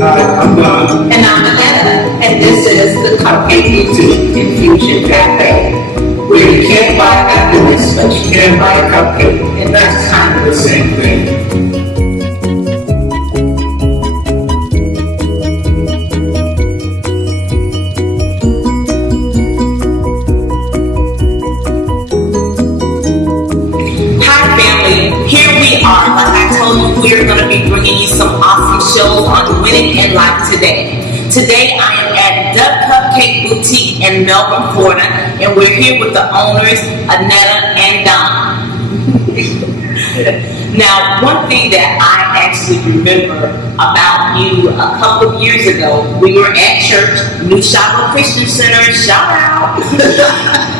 Hi, I'm Don. And I'm Anetta, and this is the Cupcake Boutique Infusion Cafe, Where you can't buy happiness, but you can buy a cupcake. And that's kind of the same thing. Like I told you, we're going to be bringing you some awesome shows on winning in life today. Today I am at the Cupcake Boutique in Melbourne, Florida, and we're here with the owners, Anetta and Don. Now, one thing that I actually remember about you a couple of years ago, we were at church, New Shiloh Christian Center, shout out,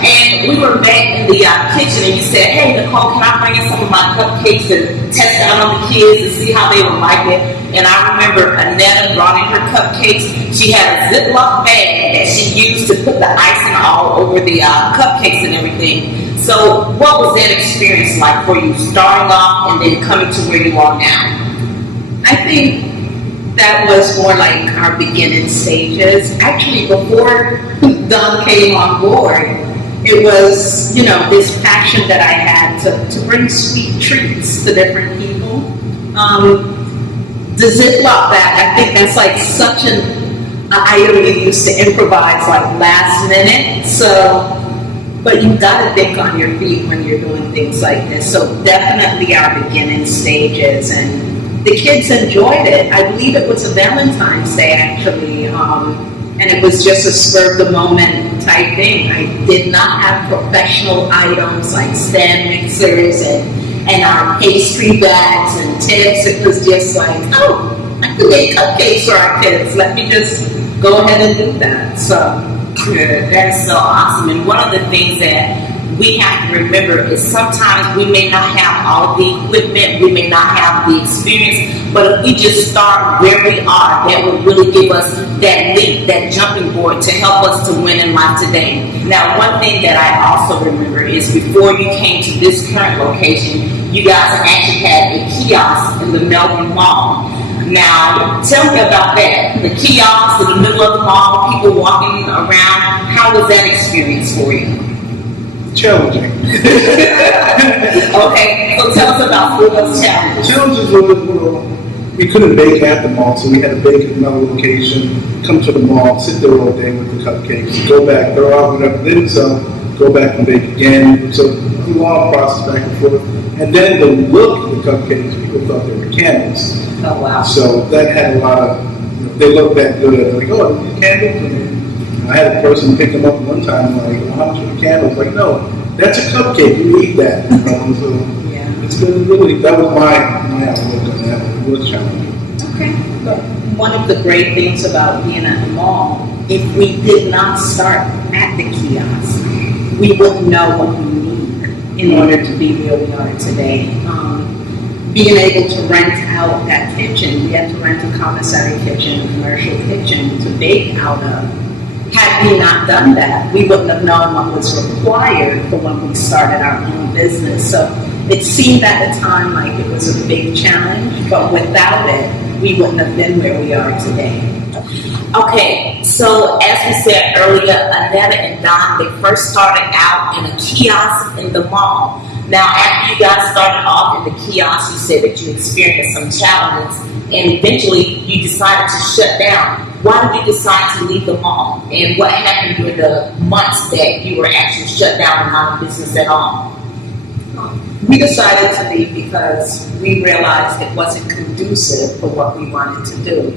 and we were back in the kitchen, and you said, hey, Nicole, can I bring in some of my cupcakes and test out on the kids and see how they would like it? And I remember Anetta brought in her cupcakes. She had a Ziploc bag that she used to put the icing all over the cupcakes and everything. So what was that experience like for you, starting off and then coming to where you are now? I think that was more like our beginning stages. Actually, before Don came on board, it was, this passion that I had to bring sweet treats to different people. The Ziploc bag, I think that's like such an item we used to improvise like last minute. But you gotta think on your feet when you're doing things like this. So definitely our beginning stages, and the kids enjoyed it. I believe it was a Valentine's Day actually, and it was just a spur of the moment type thing. I did not have professional items like stand mixers and our pastry bags and tips. It was just like, oh, I can make cupcakes for our kids. Let me just go ahead and do that. So. Good. That is so awesome. And one of the things that we have to remember is sometimes we may not have all the equipment, we may not have the experience, but if we just start where we are, that will really give us that leap, that jumping board to help us to win in life today. Now, one thing that I also remember is before you came to this current location, you guys actually had a kiosk in the Melbourne Mall. Now, tell me about that. The kiosk in the middle of the mall, people walking around. How was that experience for you? Challenging. Okay, so tell us about those challenges. Challenges were, we couldn't bake at the mall, so we had to bake at another location, come to the mall, sit there all day with the cupcakes, go back, throw out whatever didn't sell, go back and bake again. So a long process back and forth. And then the look of the cupcakes, people thought they were candles. Oh, wow. So that had a lot of, they looked that good. Like, oh, these candles? And I had a person pick them up one time, like, well, how much are the candles? Like, no, that's a cupcake. You need that. So yeah. It's been really, that was my outlook on that. It was challenging. Okay. But one of the great things about being at the mall, if we did not start at the kiosk, we wouldn't know what we need in order to be where we are today. Being able to rent out that kitchen, we had to rent a commissary kitchen, a commercial kitchen to bake out of. Had we not done that, we wouldn't have known what was required for when we started our own business. So it seemed at the time like it was a big challenge, but without it, we wouldn't have been where we are today. Okay, so as we said earlier, Anetta and Don, they first started out in a kiosk in the mall. Now, after you guys started off in the kiosk, you said that you experienced some challenges, and eventually you decided to shut down. Why did you decide to leave the mall? And what happened during the months that you were actually shut down and out of business at all? We decided to leave because we realized it wasn't conducive for what we wanted to do.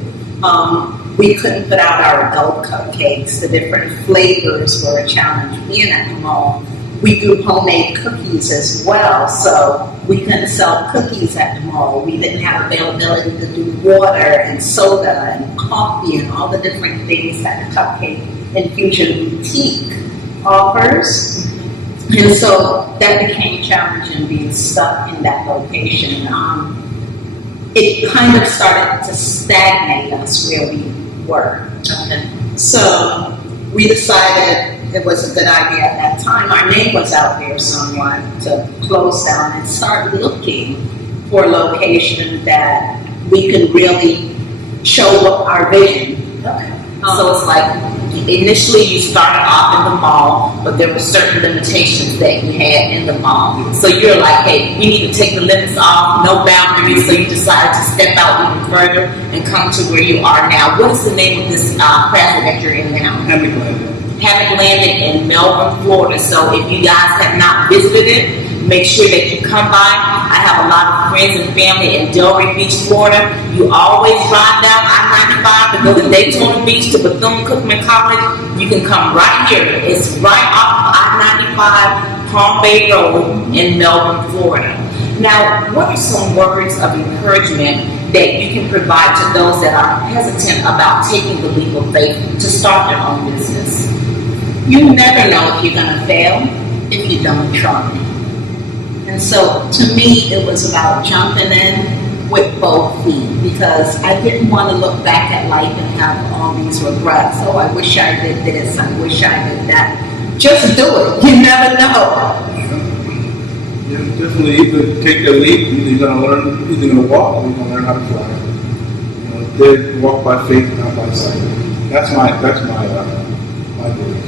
We couldn't put out our adult cupcakes. The different flavors were a challenge. Being at the mall, we do homemade cookies as well, so we couldn't sell cookies at the mall. We didn't have availability to do water and soda and coffee and all the different things that the Cupcake Infusion Boutique offers. And so that became challenging, being stuck in that location. It kind of started to stagnate us where we were. So we decided it was a good idea at that time. Our name was out there somewhat to close down and start looking for a location that we could really show our vision. Okay. So it's like initially you started off in the mall, but there were certain limitations that you had in the mall. So you're like, hey, we need to take the limits off, no boundaries. So you decided to step out even further and come to where you are now. What is the name of this plaza that you're in now? Hammock Landing. Hammock Landing in Melbourne, Florida. So if you guys have not visited it, make sure that you come by. I have a lot of friends and family in Delray Beach, Florida. You always drive down I-95 to go to Daytona Beach to Bethune-Cookman College. You can come right here. It's right off I-95 Palm Bay Road in Melbourne, Florida. Now, what are some words of encouragement that you can provide to those that are hesitant about taking the leap of faith to start their own business? You never know if you're going to fail if you don't try. And so, to me, it was about jumping in with both feet, because I didn't want to look back at life and have all these regrets. Oh, I wish I did this, I wish I did that. Just do it. You never know. Yeah, definitely either take a leap, you're going to learn, either going to walk or you're going to learn how to fly. They walk by faith, not by sight. That's my belief.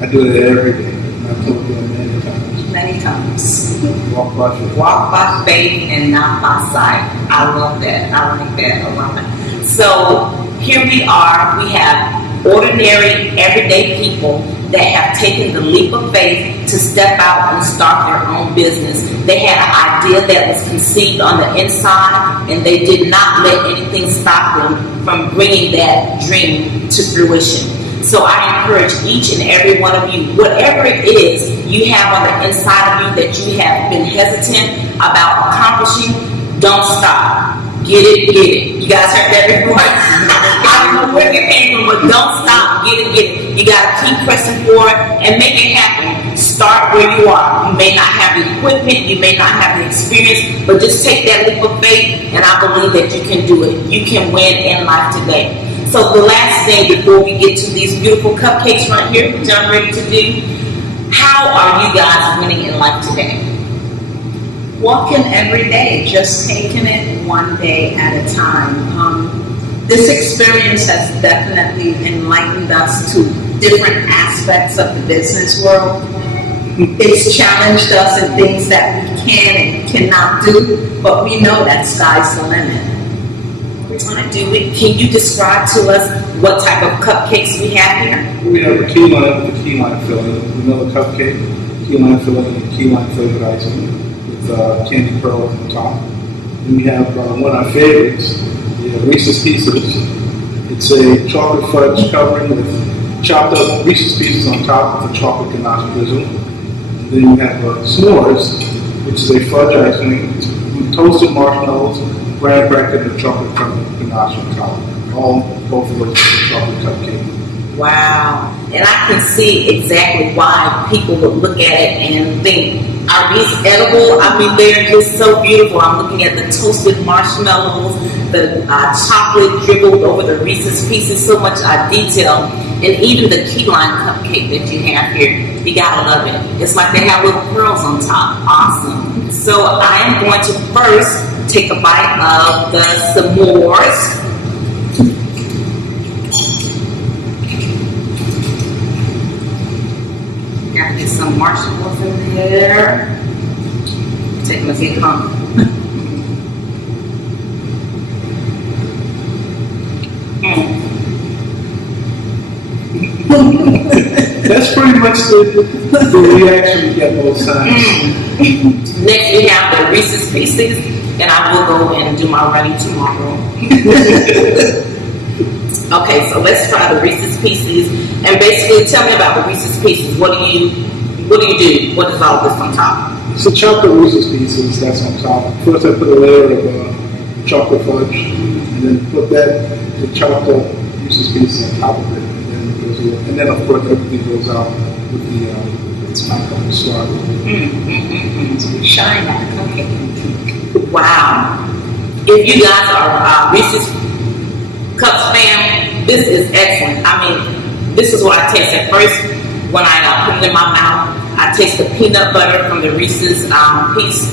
I do it every day. And I've told you many times. Many times. Walk by faith. Walk by faith and not by sight. I love that. I like that a lot. So here we are. We have ordinary, everyday people that have taken the leap of faith to step out and start their own business. They had an idea that was conceived on the inside, and they did not let anything stop them from bringing that dream to fruition. So I encourage each and every one of you, whatever it is you have on the inside of you that you have been hesitant about accomplishing, don't stop. Get it, get it. You guys heard that before? I don't know where it came from, but don't stop. Get it, get it. You got to keep pressing forward and make it happen. Start where you are. You may not have the equipment, you may not have the experience, but just take that leap of faith, and I believe that you can do it. You can win in life today. So the last thing before we get to these beautiful cupcakes right here, which I'm ready to do, how are you guys winning in life today? Walking every day, just taking it one day at a time. This experience has definitely enlightened us to different aspects of the business world. It's challenged us in things that we can and cannot do, but we know that sky's the limit. We're going to do it. Can you describe to us what type of cupcakes we have here? We have a key lime with a key lime filling, vanilla cupcake, key lime filling, and key lime flavored icing with candy pearls on top. And we have one of our favorites, the Reese's Pieces. It's a chocolate fudge covering with chopped up Reese's Pieces on top with a chocolate ganache drizzle. And then we have s'mores, which is a fudge icing with toasted marshmallows, graham cracker, and chocolate ganache on top. Both of those chocolate cupcakes. Wow. And I can see exactly why people would look at it and think, are these edible? I mean, they're just so beautiful. I'm looking at the toasted marshmallows, the chocolate dribbled over the Reese's Pieces, so much detail. And even the key lime cupcake that you have here, you gotta love it. It's like they have little pearls on top. Awesome. So I am going to first take a bite of the s'mores. Gotta get some marshmallows in there. Take them as they come. That's pretty much the reaction we get most times. Next we have the Reese's Pieces, and I will go and do my running tomorrow. Okay, so let's try the Reese's Pieces, and basically tell me about the Reese's Pieces. What do you do? What is all this on top? So chop the Reese's Pieces, that's on top. First I put a layer of chocolate fudge, and then put the chopped up Reese's Pieces on top of it, and then of course everything goes out with the it's my called strawberry. Shine that cupcake. Wow! If you guys are Reese's Cups fan, this is excellent. I mean, this is what I taste at first when I put it in my mouth. I taste the peanut butter from the Reese's piece,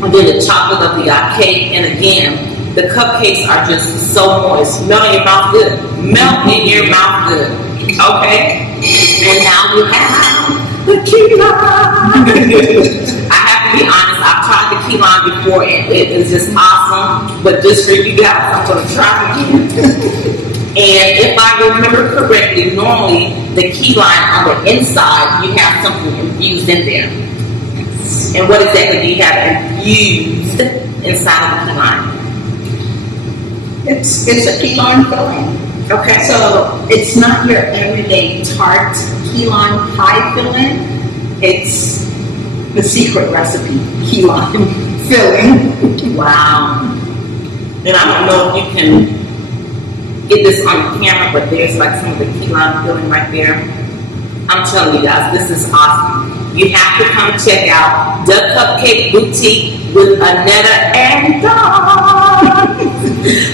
and then the chocolate of the cake, and again, The cupcakes are just so moist. Melt in your mouth good. Melt in your mouth good. Okay? And now we have the key lime. I have to be honest, I've tried the key lime before and it is just awesome. But just for you guys, I'm going to try it again. And if I remember correctly, normally the key lime on the inside, you have something infused in there. And what exactly do you have infused inside of the key lime? It's a key lime filling. Okay. So it's not your everyday tart key lime pie filling. It's the secret recipe key lime filling. Wow. And I don't know if you can get this on the camera, but there's like some of the key lime filling right there. I'm telling you guys, this is awesome. You have to come check out the Cupcake Boutique with Anetta and Don.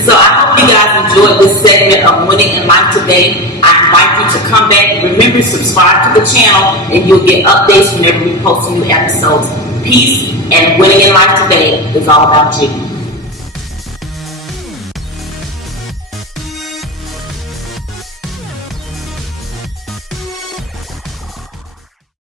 So I hope you guys enjoyed this segment of Winning in Life today. I invite you to come back. Remember, subscribe to the channel and you'll get updates whenever we post new episodes. Peace, and winning in life today is all about you.